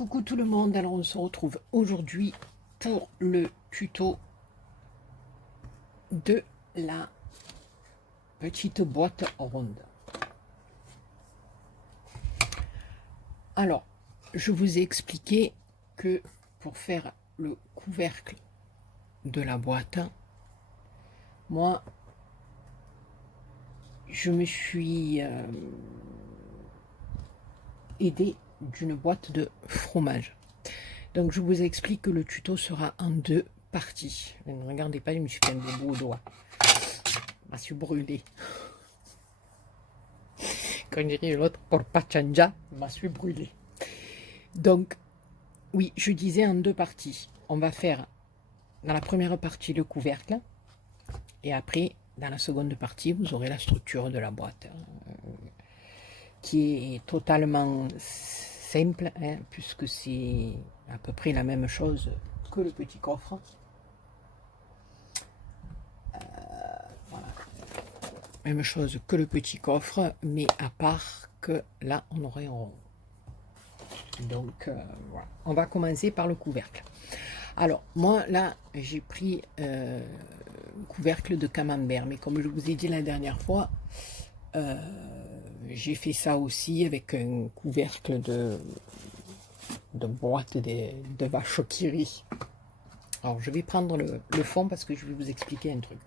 Coucou tout le monde, alors on se retrouve aujourd'hui pour le tuto de la petite boîte ronde. Alors, je vous ai expliqué que pour faire le couvercle de la boîte, moi, je me suis aidée d'une boîte de fromage. Donc je vous explique que le tuto sera en deux parties. Ne regardez pas, je me suis fait un bobo au doigt. Je me suis brûlé. Quand dirait l'autre, pour pachanja, je me suis brûlé. Donc, oui, je disais en deux parties. On va faire dans la première partie le couvercle. Et après, dans la seconde partie, vous aurez la structure de la boîte. Qui est totalement simple, hein, puisque c'est à peu près la même chose que le petit coffre. Voilà. Même chose que le petit coffre, mais à part que là, on aurait un rond. Donc, voilà. On va commencer par le couvercle. Alors, moi, là, j'ai pris un couvercle de camembert, mais comme je vous ai dit la dernière fois, j'ai fait ça aussi avec un couvercle de boîte de vache qui rit. Alors, je vais prendre le fond parce que je vais vous expliquer un truc.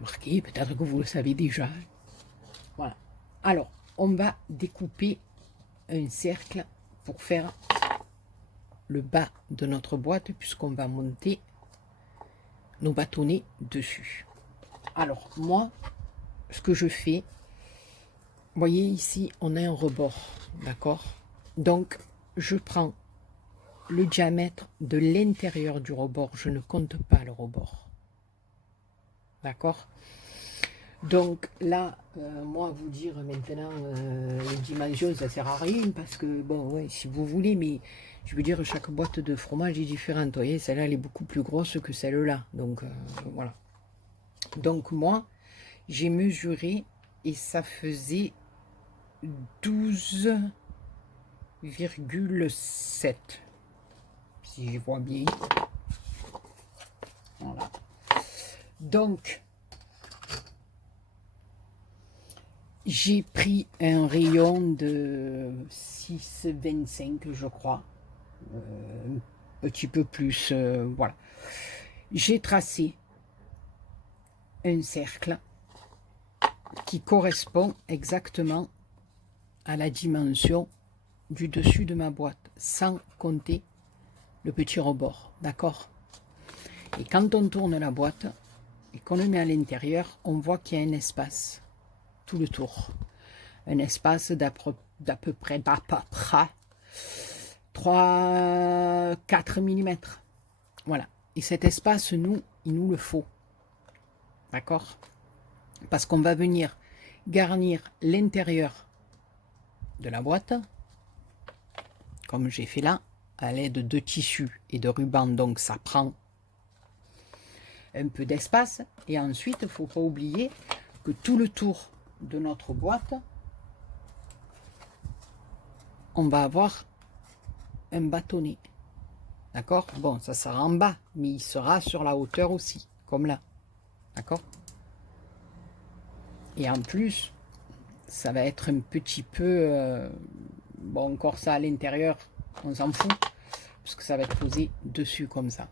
Marquez, peut-être que vous le savez déjà. Voilà. Alors, on va découper un cercle pour faire le bas de notre boîte puisqu'on va monter nos bâtonnets dessus. Alors, moi, ce que je fais, vous voyez ici, on a un rebord, d'accord? Donc, je prends le diamètre de l'intérieur du rebord, je ne compte pas le rebord. D'accord? Donc là, moi, vous dire maintenant, les dimensions, ça sert à rien, parce que, bon, ouais, si vous voulez, mais je veux dire, chaque boîte de fromage est différente, vous voyez, celle-là, elle est beaucoup plus grosse que celle-là, donc voilà. Donc moi, j'ai mesuré, et ça faisait 12,7, si je vois bien. Voilà. Donc, j'ai pris un rayon de 6,25, je crois. Un petit peu plus, voilà. J'ai tracé un cercle qui correspond exactement à la dimension du dessus de ma boîte, sans compter le petit rebord, d'accord? Et quand on tourne la boîte et qu'on le met à l'intérieur, on voit qu'il y a un espace tout le tour, un espace d'à peu près 3-4 mm. Voilà. Et cet espace, il nous le faut, d'accord? Parce qu'on va venir garnir l'intérieur de la boîte, comme j'ai fait là, à l'aide de tissus et de ruban, donc ça prend un peu d'espace. Et ensuite, il ne faut pas oublier que tout le tour de notre boîte, on va avoir un bâtonnet. D'accord? Bon, ça sera en bas, mais il sera sur la hauteur aussi, comme là. D'accord? Et en plus, ça va être un petit peu... bon, encore ça à l'intérieur, on s'en fout, parce que ça va être posé dessus comme ça.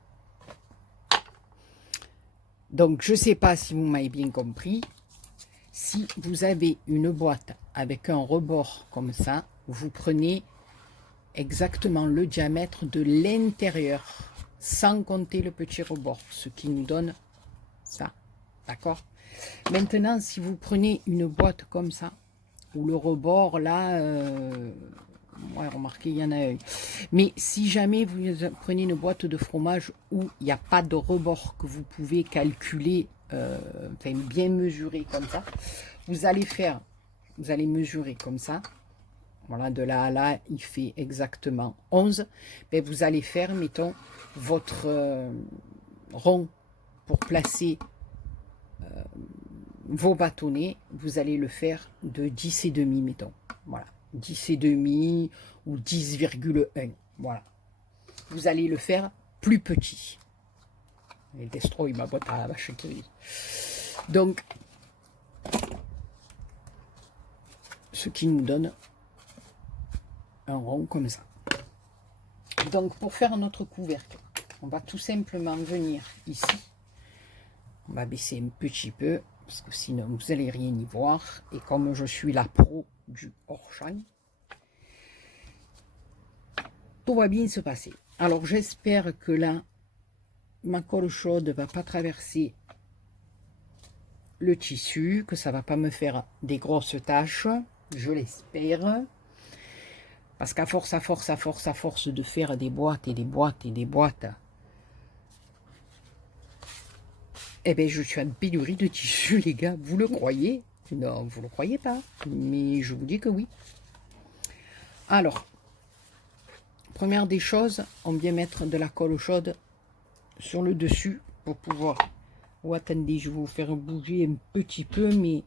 Donc, je ne sais pas si vous m'avez bien compris. Si vous avez une boîte avec un rebord comme ça, vous prenez exactement le diamètre de l'intérieur, sans compter le petit rebord, ce qui nous donne ça. D'accord? Maintenant, si vous prenez une boîte comme ça, où le rebord, là, ouais, remarquez, il y en a un. Mais si jamais vous prenez une boîte de fromage où il n'y a pas de rebord, que vous pouvez calculer, enfin bien mesurer comme ça, vous allez mesurer comme ça. Voilà, de là à là, il fait exactement 11. Mais vous allez faire, mettons, votre rond pour placer vos bâtonnets. Vous allez le faire de 10,5, mettons. Voilà. 10,5 ou 10,1. Voilà. Vous allez le faire plus petit. Et destroy ma boîte à la vache qui rit. Donc, ce qui nous donne un rond comme ça. Donc, pour faire notre couvercle, on va tout simplement venir ici. On va baisser un petit peu, parce que sinon vous n'allez rien y voir. Et comme je suis la pro du hors-champ, tout va bien se passer. Alors, j'espère que là, ma colle chaude ne va pas traverser le tissu, que ça ne va pas me faire des grosses taches. Je l'espère. Parce qu'à force, à force de faire des boîtes et des boîtes et des boîtes, eh bien, je suis en pénurie de tissu, les gars. Vous le croyez? Non, vous le croyez pas. Mais je vous dis que oui. Alors, première des choses, on vient mettre de la colle chaude sur le dessus pour pouvoir... Oh, attendez, je vais vous faire bouger un petit peu, mais...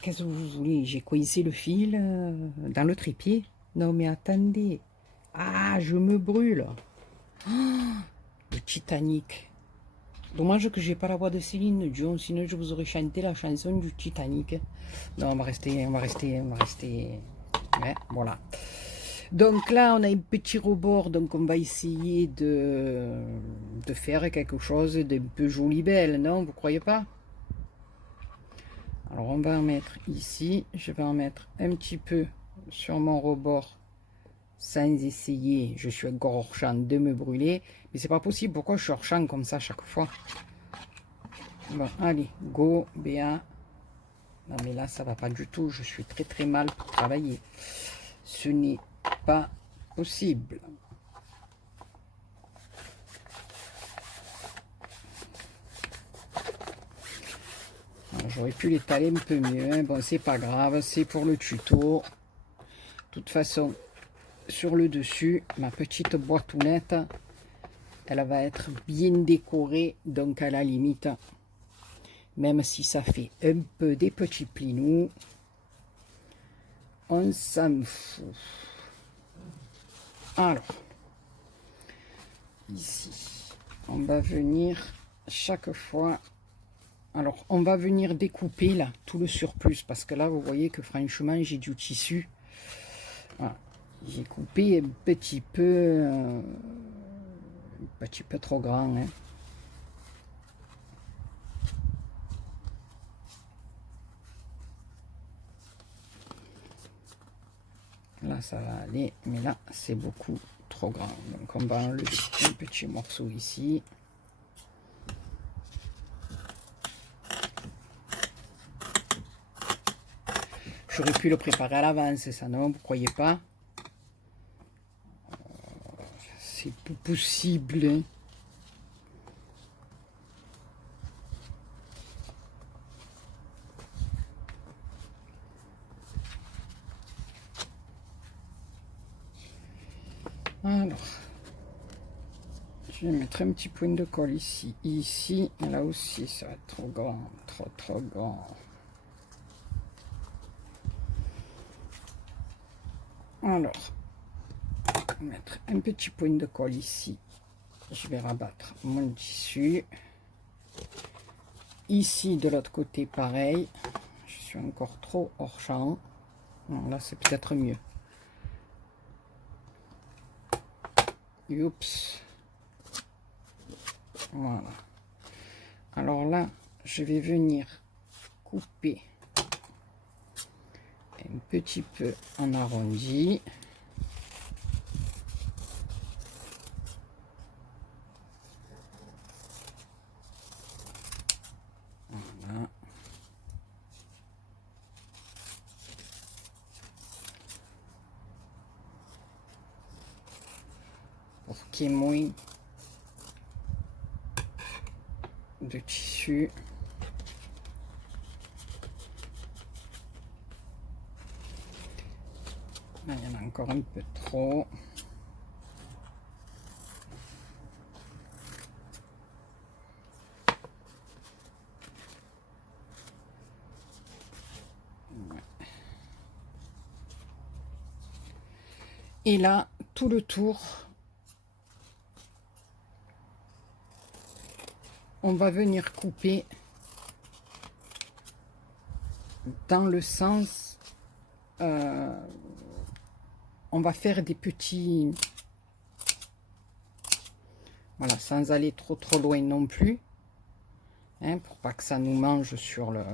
qu'est-ce que vous voulez? J'ai coincé le fil dans le trépied. Non, mais attendez. Ah, je me brûle. Oh, le Titanic. Dommage que j'ai pas la voix de Céline Dion, sinon je vous aurais chanté la chanson du Titanic. Non, on va rester. Ouais, voilà. Donc là, on a un petit rebord, donc on va essayer de faire quelque chose d'un peu joli belle, non? Vous croyez pas? Alors on va en mettre ici, je vais en mettre un petit peu sur mon rebord sans essayer, je suis encore hors champ, de me brûler, mais c'est pas possible, pourquoi je suis hors champ comme ça chaque fois? Bon, allez, go, Béa. Non mais là ça va pas du tout, je suis très mal pour travailler, ce n'est pas possible. J'aurais pu l'étaler un peu mieux, hein. Bon c'est pas grave, c'est pour le tuto. De toute façon, sur le dessus, ma petite boîtounette, elle va être bien décorée, donc à la limite, même si ça fait un peu des petits plinous, on s'en fout. Alors, ici, on va venir chaque fois... Alors, on va venir découper là tout le surplus, parce que là, vous voyez que franchement, j'ai du tissu. Voilà. J'ai coupé un petit peu trop grand. Hein. Là, ça va aller, mais là, c'est beaucoup trop grand. Donc, on va enlever un petit morceau ici. J'aurais pu le préparer à l'avance, ça, non? Vous croyez pas? C'est pas possible. Hein. Alors, je vais mettre un petit point de colle ici, ici, et là aussi, ça va être trop grand, trop grand. Alors, mettre un petit point de colle ici. Je vais rabattre mon tissu. Ici, de l'autre côté, pareil. Je suis encore trop hors champ. Non, là, c'est peut-être mieux. Oups. Voilà. Alors là, je vais venir couper un petit peu en arrondi. Voilà. Pour qu'il y ait moins de tissu. Là, il y en a encore un peu trop. Et là, tout le tour, on va venir couper dans le sens, on va faire des petits, voilà, sans aller trop loin non plus, hein, pour pas que ça nous mange sur le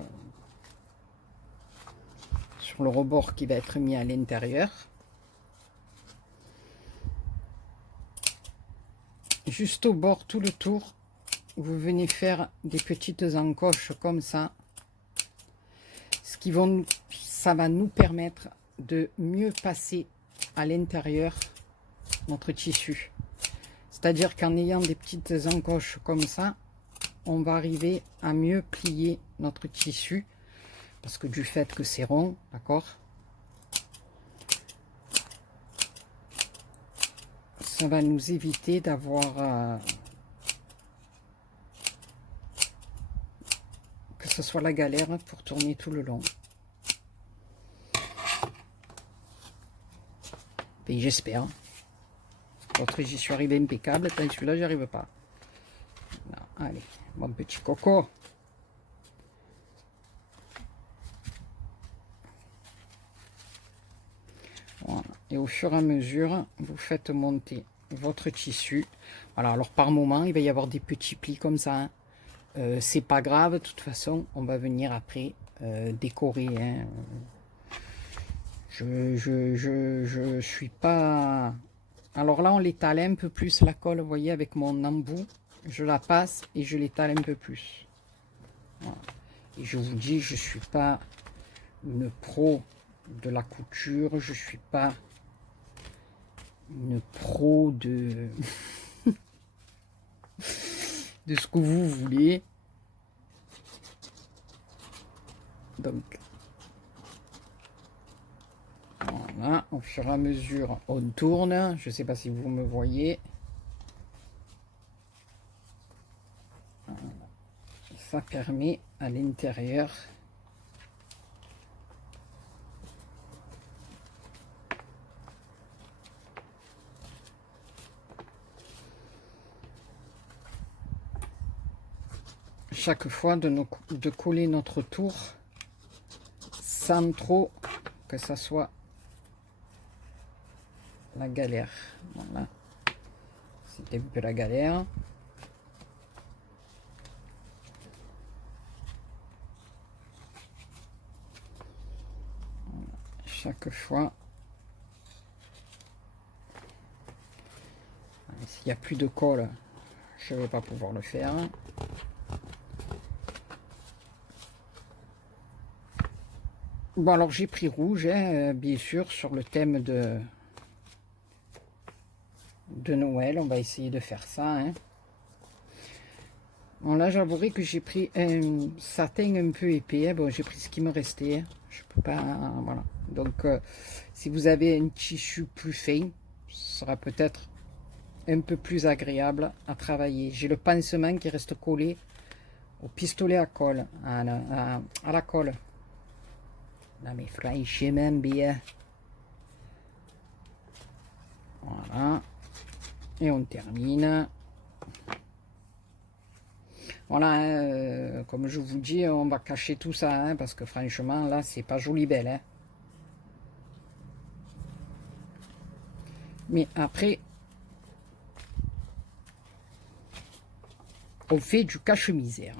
rebord qui va être mis à l'intérieur. Juste au bord, tout le tour, vous venez faire des petites encoches comme ça, ça va nous permettre de mieux passer à l'intérieur notre tissu. C'est-à-dire qu'en ayant des petites encoches comme ça, on va arriver à mieux plier notre tissu, parce que du fait que c'est rond, d'accord, ça va nous éviter d'avoir que ce soit la galère pour tourner tout le long. Et j'espère. L'autre, j'y suis arrivé impeccable, tant celui-là, j'y arrive pas. Non, allez, mon petit coco. Voilà. Et au fur et à mesure, vous faites monter votre tissu. Voilà, alors par moment, il va y avoir des petits plis comme ça, hein. C'est pas grave, de toute façon, on va venir après décorer, hein. Je suis pas... Alors là, on l'étale un peu plus, la colle, vous voyez, avec mon embout. Je la passe et je l'étale un peu plus. Voilà. Et je vous dis, je suis pas une pro de la couture, je suis pas une pro de de ce que vous voulez. Donc voilà, au fur et à mesure on tourne. Je sais pas si vous me voyez. Voilà. Ça permet à l'intérieur chaque fois de coller notre tour sans trop que ça soit la galère. Voilà, c'était un peu la galère. Voilà. Chaque fois, s'il n'y a plus de colle, je ne vais pas pouvoir le faire. Bon, alors j'ai pris rouge, hein, bien sûr, sur le thème de Noël. On va essayer de faire ça, hein. Bon, là, j'avouerai que j'ai pris un satin un peu épais, hein. Bon, j'ai pris ce qui me restait, hein. Je peux pas... Voilà. Donc, si vous avez un tissu plus fin, ce sera peut-être un peu plus agréable à travailler. J'ai le pansement qui reste collé au pistolet à colle, à la colle. Là, mais franchement bien. Voilà. Et on termine. Voilà, hein, comme je vous dis, on va cacher tout ça, hein, parce que franchement, là, c'est pas joli belle, hein. Mais après, on fait du cache-misère.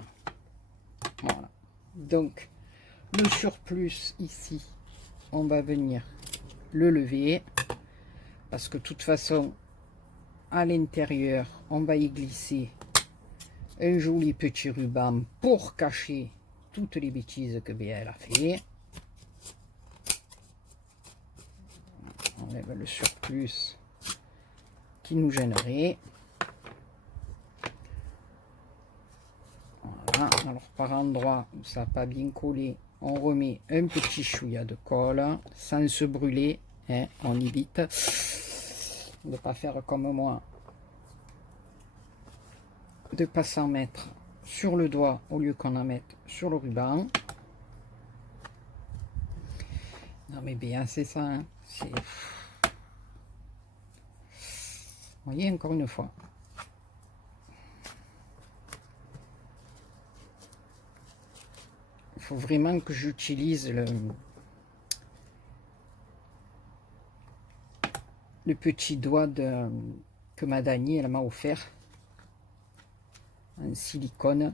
Voilà. Donc, le surplus ici, on va venir le lever, parce que de toute façon, à l'intérieur, on va y glisser un joli petit ruban pour cacher toutes les bêtises que BL a fait. On enlève le surplus qui nous gênerait. Voilà. Alors par endroit où ça n'a pas bien collé, on remet un petit chouïa de colle sans se brûler, hein, on évite de ne pas faire comme moi, de pas s'en mettre sur le doigt au lieu qu'on en mette sur le ruban. Non mais bien c'est ça, hein. Vous voyez, encore une fois. Il faut vraiment que j'utilise le petit doigt que ma Dani, elle m'a offert. En silicone.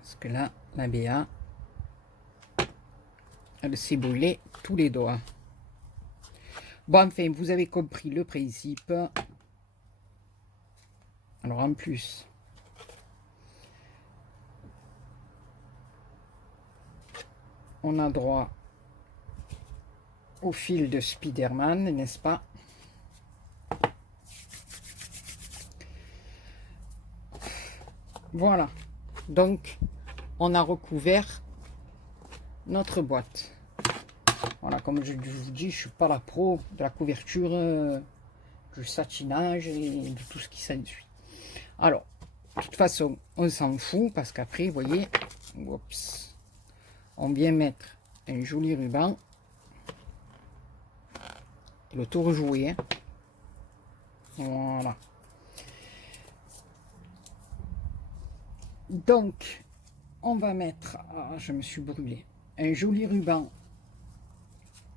Parce que là, la Béa, elle s'est brûlée tous les doigts. Bon, enfin, vous avez compris le principe. Alors, en plus, on a droit au fil de Spider-Man, n'est-ce pas? Voilà. Donc, on a recouvert notre boîte. Voilà, comme je vous dis, je ne suis pas la pro de la couverture, du satinage et de tout ce qui s'ensuit. Alors, de toute façon, on s'en fout parce qu'après, vous voyez, oups, on vient mettre un joli ruban et le tout rejouer. Hein. Voilà. Donc, on va mettre, je me suis brûlé, un joli ruban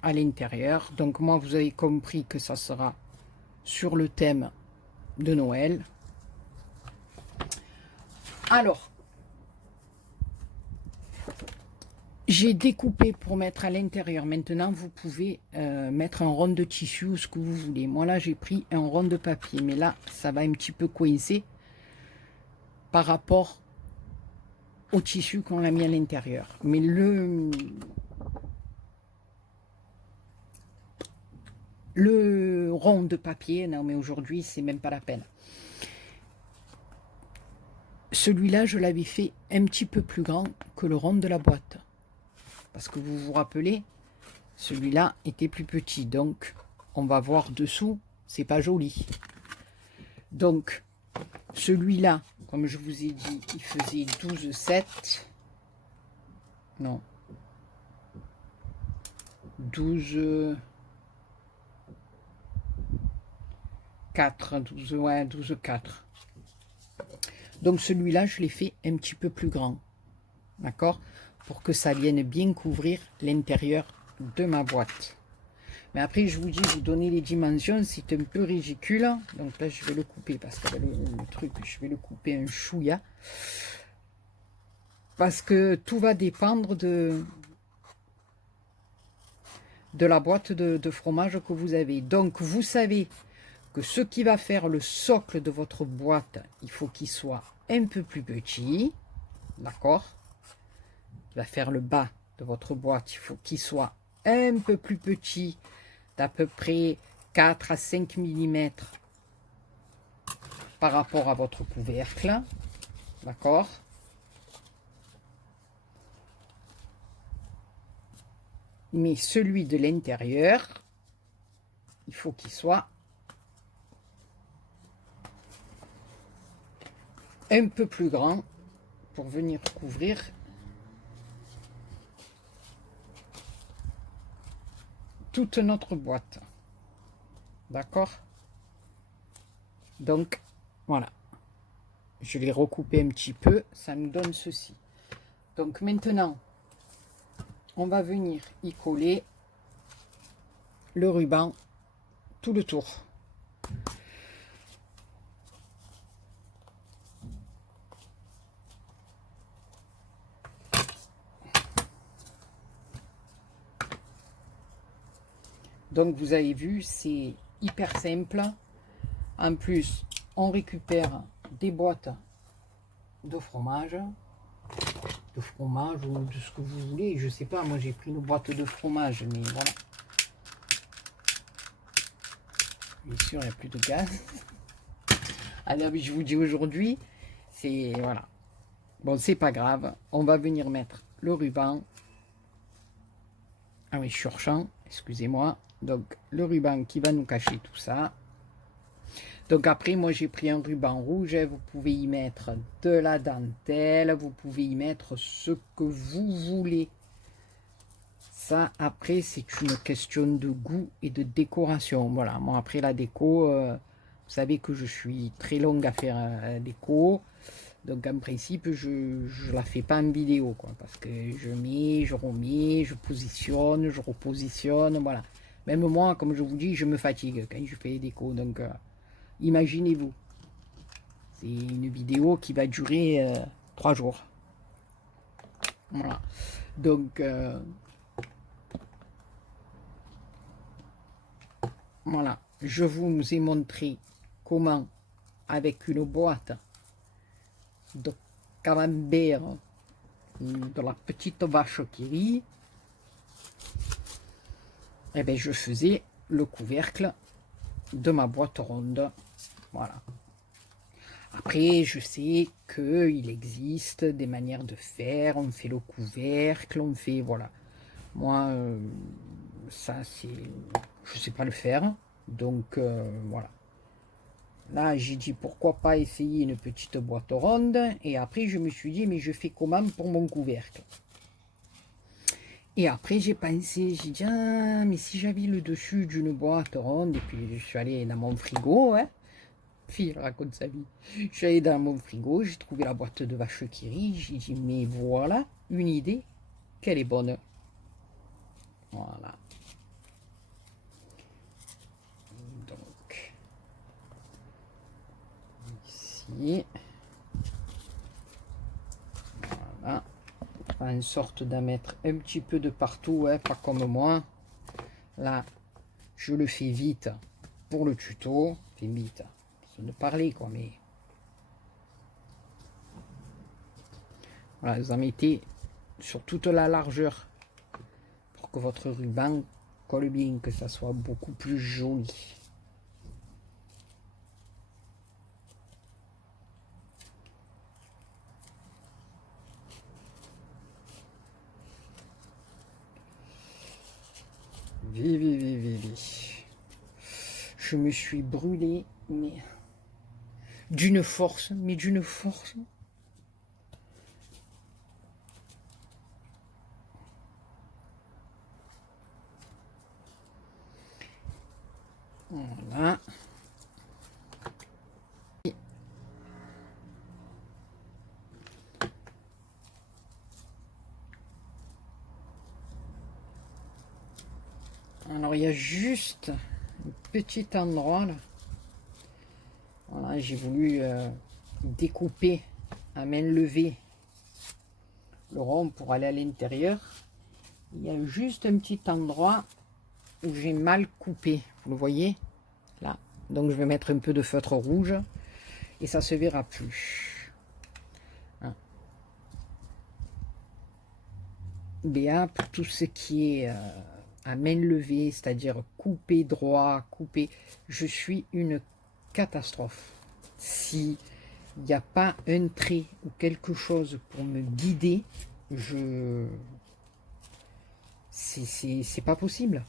à l'intérieur. Donc moi, vous avez compris que ça sera sur le thème de Noël. Alors, j'ai découpé pour mettre à l'intérieur. Maintenant, vous pouvez mettre un rond de tissu ou ce que vous voulez. Moi, là, j'ai pris un rond de papier. Mais là, ça va un petit peu coincer par rapport au tissu qu'on a mis à l'intérieur. Mais le rond de papier, non mais aujourd'hui c'est même pas la peine. Celui-là je l'avais fait un petit peu plus grand que le rond de la boîte. Parce que vous vous rappelez, celui-là était plus petit. Donc on va voir dessous, c'est pas joli. Donc celui-là, comme je vous ai dit, il faisait 12,7. Non. 12... 4, 12, ouais, 12, 4. Donc celui-là, je l'ai fait un petit peu plus grand. D'accord? Pour que ça vienne bien couvrir l'intérieur de ma boîte. Mais après, je vous dis, vous donnez les dimensions, c'est un peu ridicule. Donc là, je vais le couper parce que le truc, je vais le couper un chouïa. Parce que tout va dépendre de la boîte de fromage que vous avez. Donc, vous savez que ce qui va faire le socle de votre boîte, il faut qu'il soit un peu plus petit, d'accord? Il va faire le bas de votre boîte, il faut qu'il soit un peu plus petit, d'à peu près 4 à 5 mm par rapport à votre couvercle, d'accord? Mais celui de l'intérieur, il faut qu'il soit un peu plus grand pour venir couvrir toute notre boîte. D'accord? Donc, voilà. Je l'ai recoupé un petit peu, ça nous donne ceci. Donc maintenant, on va venir y coller le ruban tout le tour. Donc vous avez vu, c'est hyper simple. En plus, on récupère des boîtes de fromage ou de ce que vous voulez. Je sais pas, moi j'ai pris une boîte de fromage, mais voilà. Bien sûr, il n'y a plus de gaz. Alors, je vous dis aujourd'hui, c'est voilà. Bon, c'est pas grave. On va venir mettre le ruban. Ah oui, je suis hors champ, excusez-moi. Donc, le ruban qui va nous cacher tout ça. Donc après, moi j'ai pris un ruban rouge. Vous pouvez y mettre de la dentelle. Vous pouvez y mettre ce que vous voulez. Ça, après, c'est une question de goût et de décoration. Voilà, moi, après la déco, vous savez que je suis très longue à faire déco. Donc, en principe, je ne la fais pas en vidéo, quoi. Parce que je mets, je remets, je positionne, je repositionne, voilà. Même moi, comme je vous dis, je me fatigue quand je fais les décos. Donc, imaginez-vous. C'est une vidéo qui va durer 3 jours. Voilà. Donc, voilà. Je vous ai montré comment, avec une boîte de camembert de la petite vache qui rit, eh bien, je faisais le couvercle de ma boîte ronde. Voilà. Après, je sais qu'il existe des manières de faire. On fait le couvercle, on fait... Voilà. Moi, ça, c'est... Je sais pas le faire. Donc, voilà. Là, j'ai dit, pourquoi pas essayer une petite boîte ronde. Et après, je me suis dit, mais je fais comment pour mon couvercle? Et après, j'ai pensé, j'ai dit, ah, mais si j'avais le dessus d'une boîte ronde, et puis je suis allé dans mon frigo, hein, fille, elle raconte sa vie. Je suis allé dans mon frigo, j'ai trouvé la boîte de vache qui rit, j'ai dit, mais voilà, une idée, qu'elle est bonne. Voilà. Donc, ici, voilà. En sorte d'en mettre un petit peu de partout, hein, pas comme moi. Là, je le fais vite pour le tuto. Fais vite, c'est de parler quoi, mais voilà, vous en mettez sur toute la largeur pour que votre ruban colle bien, que ça soit beaucoup plus joli. Je me suis brûlé, mais d'une force, d'une force. Voilà. Alors, il y a juste un petit endroit là. Voilà, j'ai voulu découper à main levée le rond pour aller à l'intérieur. Il y a juste un petit endroit où j'ai mal coupé. Vous le voyez là. Donc, je vais mettre un peu de feutre rouge et ça se verra plus. Hein. Béa, pour tout ce qui est à main levée, c'est-à-dire couper droit, couper, je suis une catastrophe. Si il n'y a pas un trait ou quelque chose pour me guider, c'est pas possible.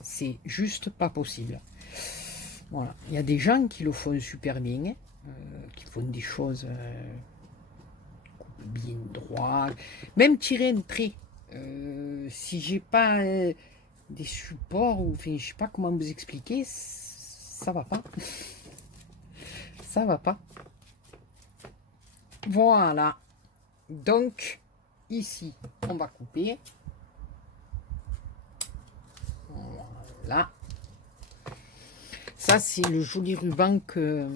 C'est juste pas possible. Voilà. Il y a des gens qui le font super bien, qui font des choses bien droit, même tirer un trait. Si j'ai pas des supports, ou enfin, je sais pas comment vous expliquer, ça va pas. Ça va pas. Voilà. Donc, ici, on va couper. Voilà. Ça, c'est le joli ruban que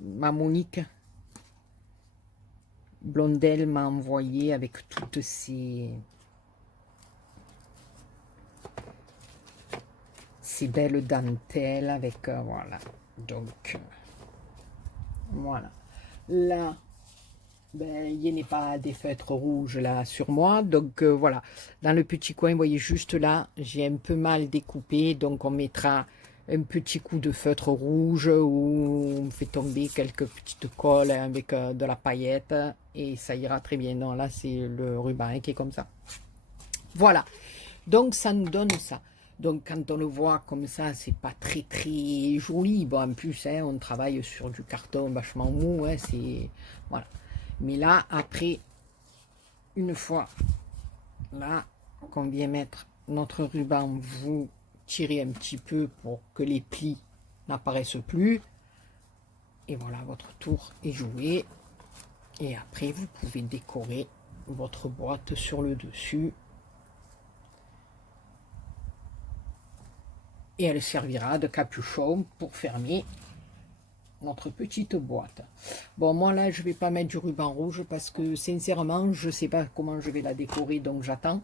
ma Monique Blondel m'a envoyé avec toutes ces belles dentelles avec voilà. Donc voilà. Là, ben, il n'y a pas des feutres rouges là sur moi. Donc voilà. Dans le petit coin, vous voyez juste là, j'ai un peu mal découpé. Donc on mettra un petit coup de feutre rouge ou on fait tomber quelques petites colles avec de la paillette et ça ira très bien. Non, là c'est le ruban qui est comme ça. Voilà. Donc ça nous donne ça. Donc quand on le voit comme ça, c'est pas très très joli. Bon, en plus, hein, on travaille sur du carton vachement mou. Hein, c'est voilà. Mais là, après, une fois, là, qu'on vient mettre notre ruban, vous tirez un petit peu pour que les plis n'apparaissent plus. Et voilà, votre tour est joué. Et après, vous pouvez décorer votre boîte sur le dessus. Et elle servira de capuchon pour fermer notre petite boîte. Bon, moi là, je vais pas mettre du ruban rouge parce que sincèrement, je sais pas comment je vais la décorer, donc j'attends.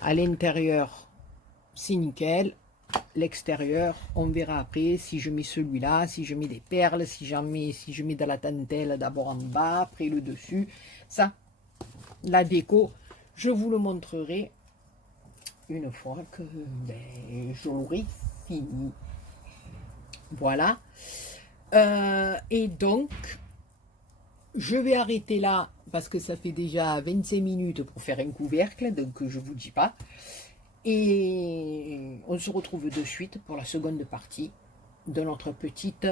À l'intérieur, c'est nickel. L'extérieur, on verra après si je mets celui-là, si je mets des perles, si je mets de la dentelle d'abord en bas, après le dessus. Ça, la déco, je vous le montrerai une fois que je l'aurai fini. Voilà. Et donc, je vais arrêter là parce que ça fait déjà 25 minutes pour faire un couvercle, donc je vous dis pas. Et on se retrouve de suite pour la seconde partie de notre petite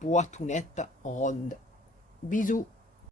boîtounette ronde. Bisous!